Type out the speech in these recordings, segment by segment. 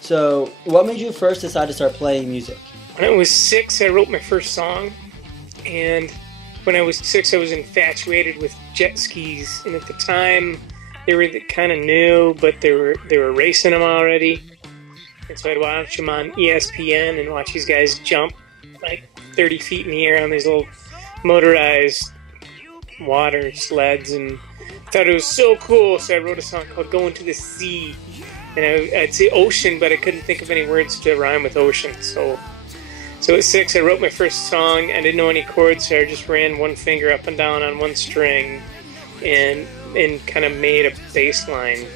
So, what made you first decide to start playing music? When I was 6, I wrote my first song, and when I was 6, I was infatuated with jet skis, and at the time, they were kind of new, but they were racing them already, and so I'd watch them on ESPN and watch these guys jump like 30 feet in the air on these little motorized water sleds, and I thought it was so cool, so I wrote a song called Going to the Sea, and I'd say ocean, but I couldn't think of any words to rhyme with ocean, so at 6, I wrote my first song. I didn't know any chords, so I just ran one finger up and down on one string and kind of made a bass line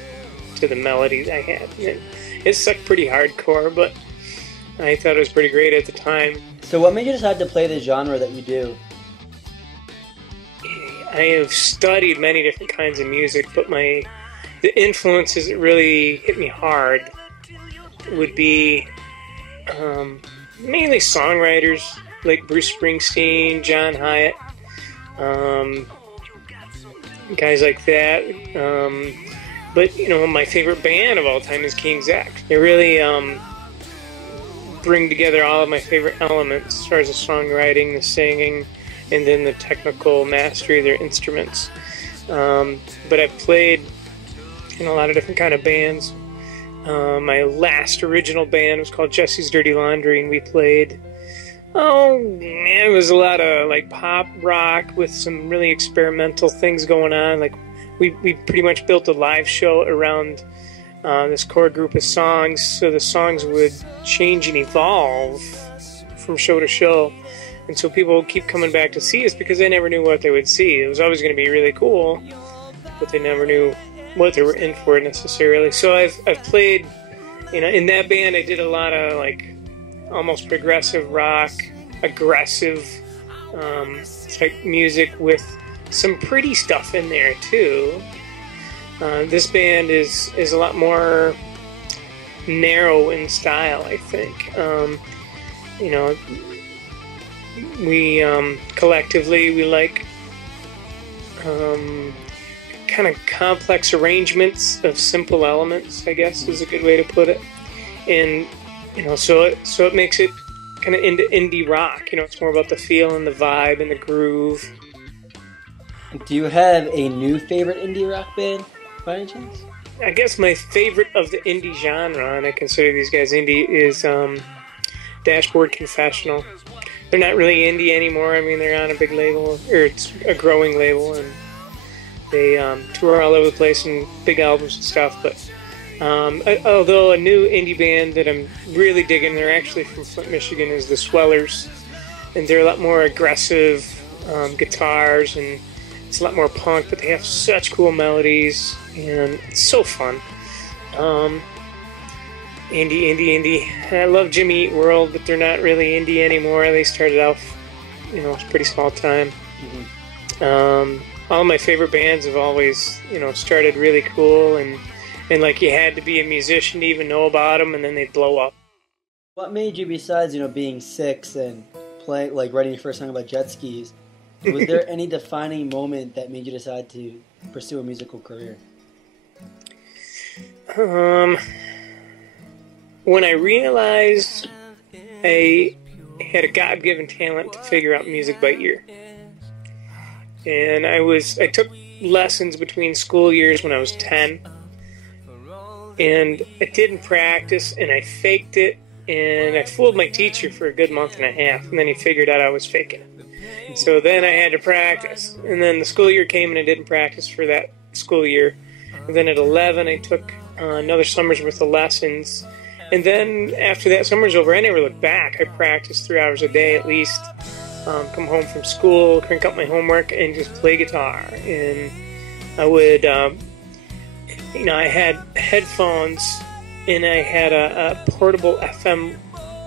to the melody I had. And it sucked pretty hardcore, but I thought it was pretty great at the time. So what made you decide to play the genre that you do? I have studied many different kinds of music, but the influences that really hit me hard would be mainly songwriters like Bruce Springsteen, John Hyatt, guys like that. But my favorite band of all time is King's X. They really bring together all of my favorite elements as far as the songwriting, the singing, and then the technical mastery of their instruments. But I've played in a lot of different kind of bands. My last original band was called Jesse's Dirty Laundry, and we played, it was a lot of like pop rock with some really experimental things going on. Like we pretty much built a live show around this core group of songs, so the songs would change and evolve from show to show, and so people would keep coming back to see us because they never knew what they would see. It was always going to be really cool, but they never knew what they were in for necessarily. So I've played, in that band I did a lot of like almost progressive rock, aggressive type music with some pretty stuff in there too. This band is a lot more narrow in style, I think. We collectively we like kind of complex arrangements of simple elements, I guess is a good way to put it. And so it makes it kind of into indie rock. It's more about the feel and the vibe and the groove. Do you have a new favorite indie rock band by any chance? I guess my favorite of the indie genre, and I consider these guys indie, is Dashboard Confessional. They're not really indie anymore. I mean, they're on a big label, or it's a growing label, and they tour all over the place and big albums and stuff. But although a new indie band that I'm really digging, they're actually from Flint, Michigan, is the Swellers, and they're a lot more aggressive guitars, and it's a lot more punk, but they have such cool melodies, and it's so fun. Indie. I love Jimmy Eat World, but they're not really indie anymore. They started off, it's pretty small time. Mm-hmm. All my favorite bands have always, started really cool, and like you had to be a musician to even know about them, and then they'd blow up. What made you, besides, being 6 and playing, like writing your first song about jet skis, was there any defining moment that made you decide to pursue a musical career? When I realized I had a God-given talent to figure out music by ear. And I took lessons between school years when I was 10. And I didn't practice, and I faked it, and I fooled my teacher for a good month and a half, and then he figured out I was faking it. So then I had to practice. And then the school year came, and I didn't practice for that school year. And then at 11, I took another summer's worth of lessons. And then after that summer's over, I never looked back. I practiced 3 hours a day at least. Come home from school, crank up my homework, and just play guitar. And I would, I had headphones, and I had a portable FM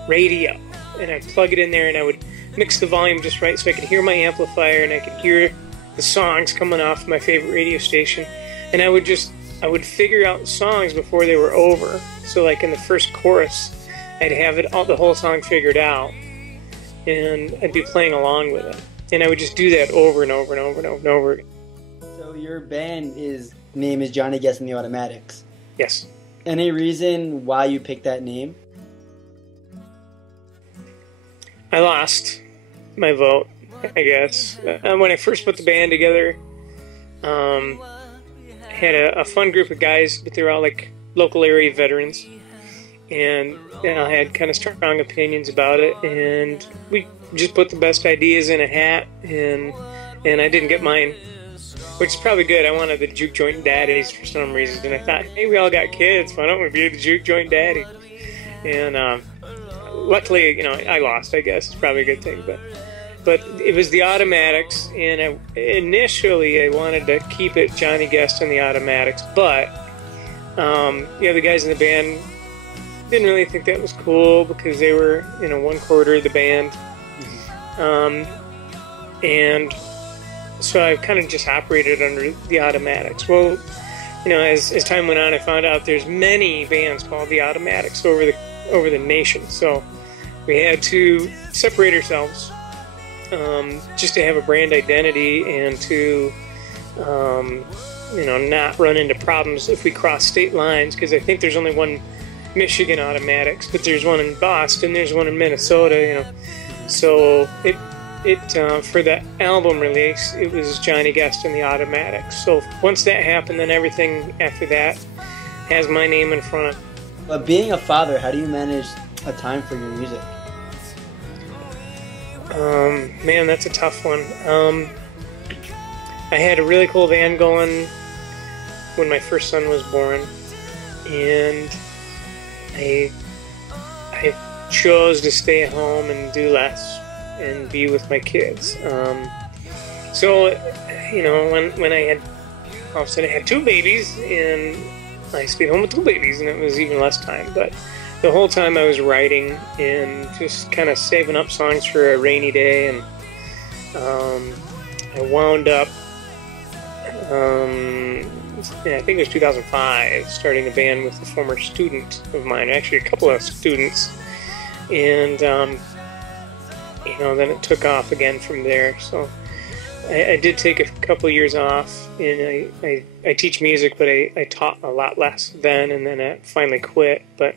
radio, and I'd plug it in there, and I would mix the volume just right so I could hear my amplifier, and I could hear the songs coming off my favorite radio station. And I would figure out songs before they were over. So like in the first chorus, I'd have the whole song figured out, and I'd be playing along with it. And I would just do that over and over and over and over and over again. So your band name is Johnny Guest and the Automatics. Yes. Any reason why you picked that name? I lost my vote, I guess. When I first put the band together, I had a fun group of guys, but they were all like local area veterans. And I had kind of strong opinions about it, and we just put the best ideas in a hat, and I didn't get mine, which is probably good. I wanted the Juke Joint Daddies for some reason, and I thought, hey, we all got kids, why don't we be the Juke Joint Daddy? And luckily, I lost, I guess. It's probably a good thing, but it was the Automatics, and initially I wanted to keep it Johnny Guest and the Automatics, but the guys in the band didn't really think that was cool because they were, one quarter of the band. And so I kind of just operated under the Automatics. Well, as time went on, I found out there's many bands called the Automatics over the nation. So we had to separate ourselves just to have a brand identity and to, not run into problems if we cross state lines, because I think there's only one Michigan Automatics, but there's one in Boston, there's one in Minnesota, So it for the album release, it was Johnny Guest and the Automatics. So once that happened, then everything after that has my name in front of it. But being a father, how do you manage a time for your music? Man, that's a tough one. I had a really cool band going when my first son was born, and I chose to stay at home and do less and be with my kids. So, when I had, all of a sudden I had two babies, and I stayed home with two babies, and it was even less time. But the whole time I was writing and just kind of saving up songs for a rainy day, and I wound up, I think it was 2005, starting a band with a former student of mine, actually a couple of students, and then it took off again from there. So I did take a couple of years off, and I teach music, but I taught a lot less then, and then I finally quit. But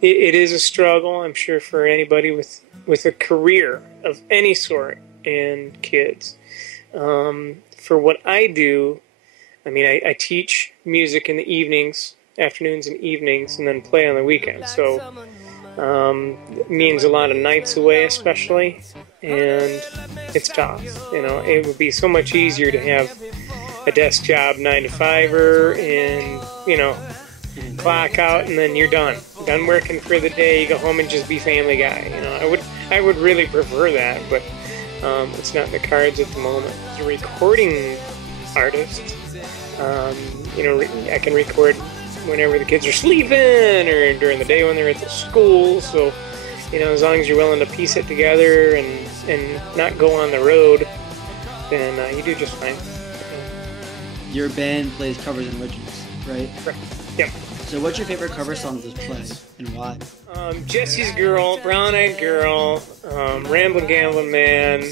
it is a struggle, I'm sure, for anybody with a career of any sort and kids. For what I do, I teach music in the evenings, afternoons and evenings, and then play on the weekends. So it means a lot of nights away, especially, and it's tough. It would be so much easier to have a desk job, 9 to 5-er, and clock out, and then you're done working for the day. You go home and just be Family Guy. I would really prefer that, but it's not in the cards at the moment. As a recording artist, I can record whenever the kids are sleeping or during the day when they're at the school. So, as long as you're willing to piece it together and not go on the road, then you do just fine. Your band plays covers and originals, right? Right. Yep. So what's your favorite cover song to play, and why? Jesse's Girl, Brown Eyed Girl, Ramblin' Gamblin' Man,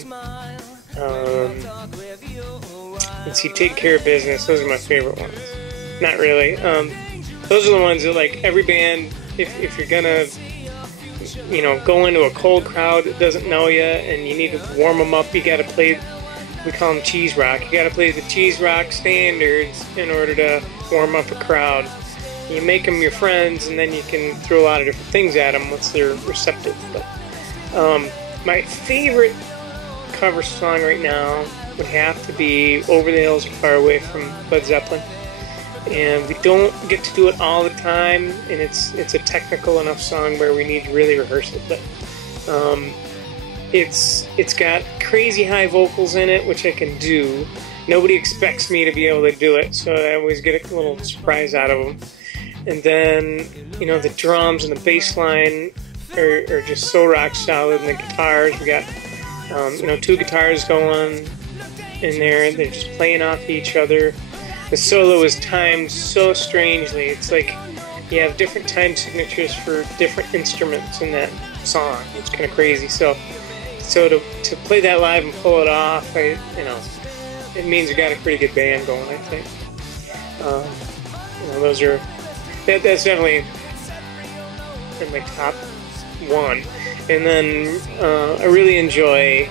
let's see, Take Care of Business. Those are my favorite ones. Not really. Those are the ones that, like, every band, if you're gonna, go into a cold crowd that doesn't know you and you need to warm them up, you gotta play, we call them cheese rock. You gotta play the cheese rock standards in order to warm up a crowd. You make them your friends, and then you can throw a lot of different things at them once they're receptive. But my favorite cover song right now would have to be Over the Hills and Far Away from Led Zeppelin. And we don't get to do it all the time, and it's a technical enough song where we need to really rehearse it. But it's got crazy high vocals in it, which I can do. Nobody expects me to be able to do it, so I always get a little surprise out of them. And then, the drums and the bass line are just so rock solid, and the guitars, we got, two guitars going in there, and they're just playing off each other. The solo is timed so strangely. It's like you have different time signatures for different instruments in that song. It's kind of crazy. So to play that live and pull it off, it means you got a pretty good band going, I think. Those are that's definitely in my top one. And then I really enjoy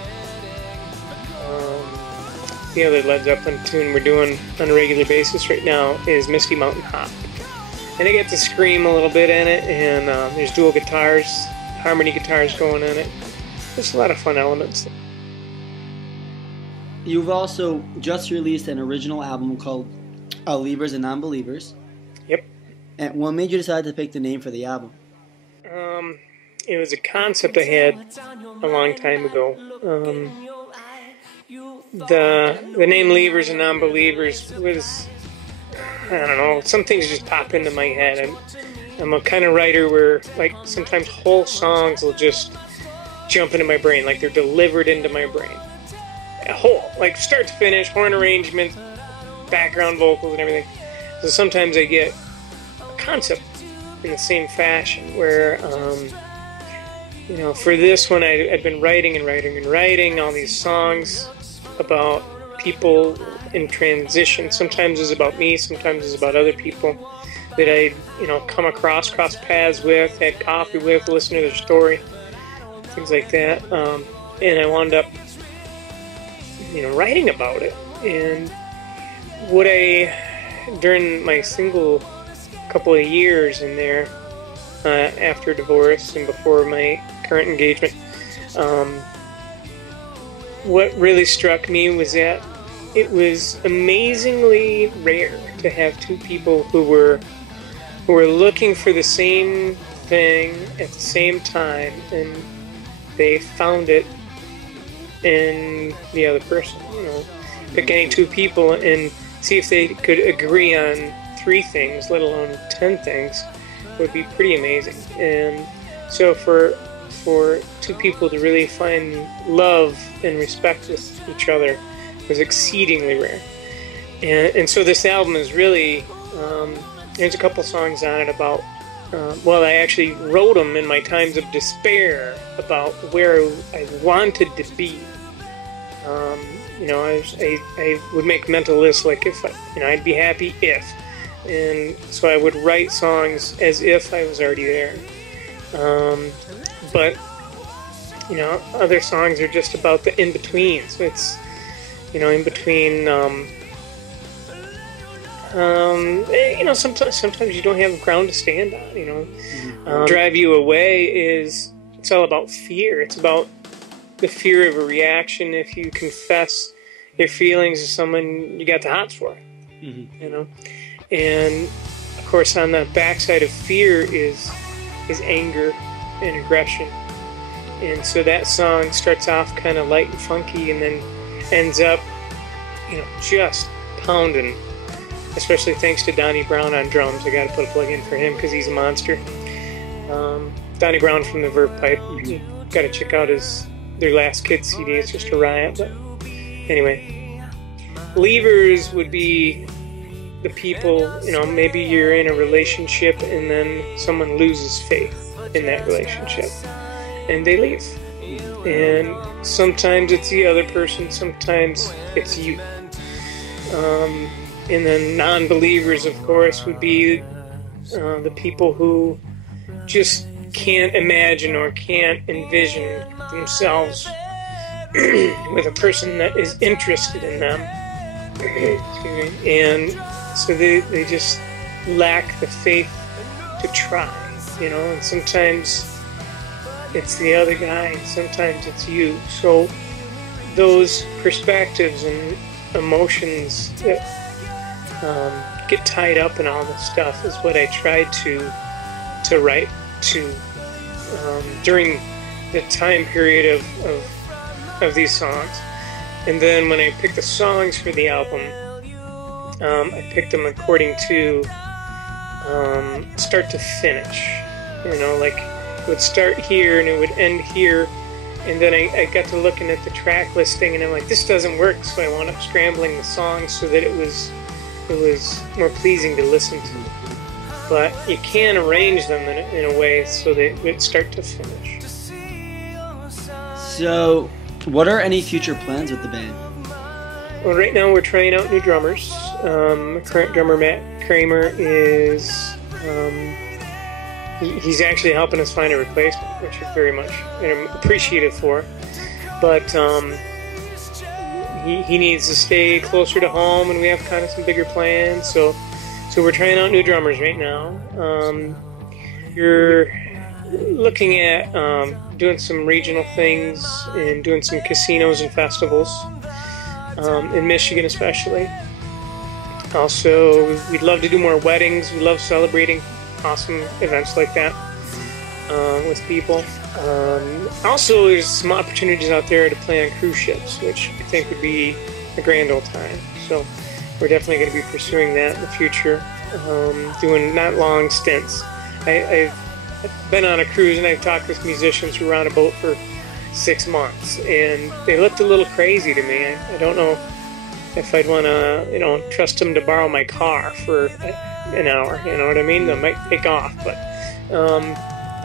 the other Led Zeppelin tune we're doing on a regular basis right now is Misty Mountain Hop. And I get to scream a little bit in it, and there's dual guitars, harmony guitars going in it. There's a lot of fun elements. You've also just released an original album called Believers and Non-Believers. Yep. And what made you decide to pick the name for the album? It was a concept I had a long time ago. The name Believers and Non-Believers was, I don't know, some things just pop into my head. I'm a kind of writer where, like, sometimes whole songs will just jump into my brain, like they're delivered into my brain. A whole, like start to finish, horn arrangement, background vocals and everything. So sometimes I get a concept in the same fashion where, for this one I'd been writing all these songs about people in transition. Sometimes it's about me, sometimes it's about other people that I, come across, cross paths with, had coffee with, listen to their story, things like that. And I wound up, writing about it. And during my single couple of years in there, after divorce and before my current engagement, what really struck me was that it was amazingly rare to have two people who were looking for the same thing at the same time, and they found it in the other person. Pick any two people and see if they could agree on 3 things, let alone 10 things, would be pretty amazing. And so for two people to really find love and respect with each other was exceedingly rare. And so this album is really, there's a couple songs on it about, I actually wrote them in my times of despair about where I wanted to be. I would make mental lists like if I'd be happy if, and so I would write songs as if I was already there. But other songs are just about the in between. So it's in between. Sometimes you don't have ground to stand on. Drive You Away it's all about fear. It's about the fear of a reaction if you confess your feelings to someone you got the hots for. And of course on the backside of fear is anger and aggression. And so that song starts off kind of light and funky and then ends up just pounding, especially thanks to Donnie Brown on drums. I gotta put a plug in for him because he's a monster. Donnie Brown from the Verve Pipe. You gotta check out their last Kid CD. It's just a riot. But anyway, Leavers would be the people, maybe you're in a relationship and then someone loses faith in that relationship and they leave. And sometimes it's the other person, sometimes it's you. And then non-believers, of course, would be the people who just can't imagine or can't envision themselves with a person that is interested in them. And so they just lack the faith to try, and sometimes it's the other guy, sometimes it's you. So those perspectives and emotions that get tied up in all this stuff is what I tried to write to during the time period of these songs. And then when I picked the songs for the album, I picked them according to start to finish. Like it would start here and it would end here. And then I got to looking at the track listing and I'm like, this doesn't work. So I wound up scrambling the songs so that it was more pleasing to listen to. But you can arrange them in a way so they would start to finish. So, what are any future plans with the band? Well, right now we're trying out new drummers. Current drummer Matt Kramer is he's actually helping us find a replacement, which I very much am appreciative for. But he needs to stay closer to home, and we have kind of some bigger plans. So we're trying out new drummers right now. You're looking at doing some regional things and doing some casinos and festivals in Michigan especially. Also, we'd love to do more weddings. We love celebrating awesome events like that with people. Also, there's some opportunities out there to play on cruise ships, which I think would be a grand old time. So we're definitely going to be pursuing that in the future, doing not long stints. I've been on a cruise and I've talked with musicians who were on a boat for 6 months, and they looked a little crazy to me. I don't know if I'd want to, trust them to borrow my car for an hour. You know what I mean? They might take off, but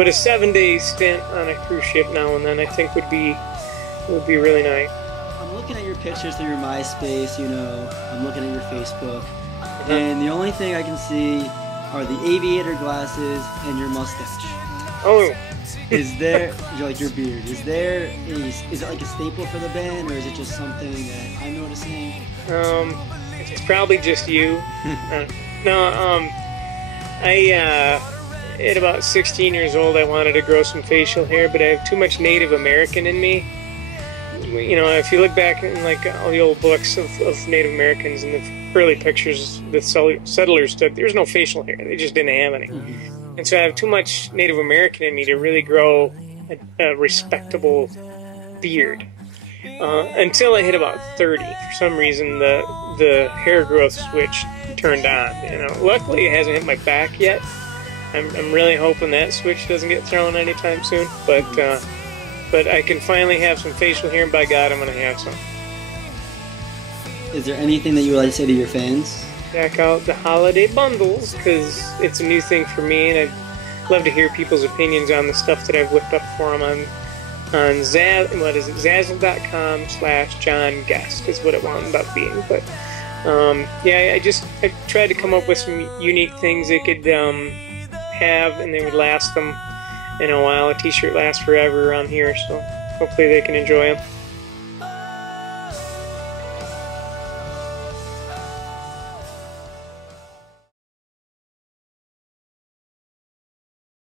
a 7-day stint on a cruise ship now and then I think would be really nice. I'm looking at your pictures through your MySpace. I'm looking at your Facebook, and the only thing I can see are the aviator glasses and your mustache. Oh. Is there, like your beard, is it like a staple for the band, or is it just something that I'm noticing? It's probably just you. At about 16 years old, I wanted to grow some facial hair, but I have too much Native American in me. If you look back in like all the old books of Native Americans and the early pictures the settlers took, there's no facial hair. They just didn't have any. Mm-hmm. And so I have too much Native American in me to really grow a respectable beard. Until I hit about 30, for some reason the hair growth switch turned on. Luckily it hasn't hit my back yet. I'm really hoping that switch doesn't get thrown anytime soon. But I can finally have some facial hair, and by God, I'm going to have some. Is there anything that you would like to say to your fans? Check out the holiday bundles, because it's a new thing for me, and I'd love to hear people's opinions on the stuff that I've whipped up for them on Zazzle.com/Jon Guest is what it wound up being. But I tried to come up with some unique things they could have, and they would last them in a while. A t-shirt lasts forever around here, so hopefully they can enjoy them.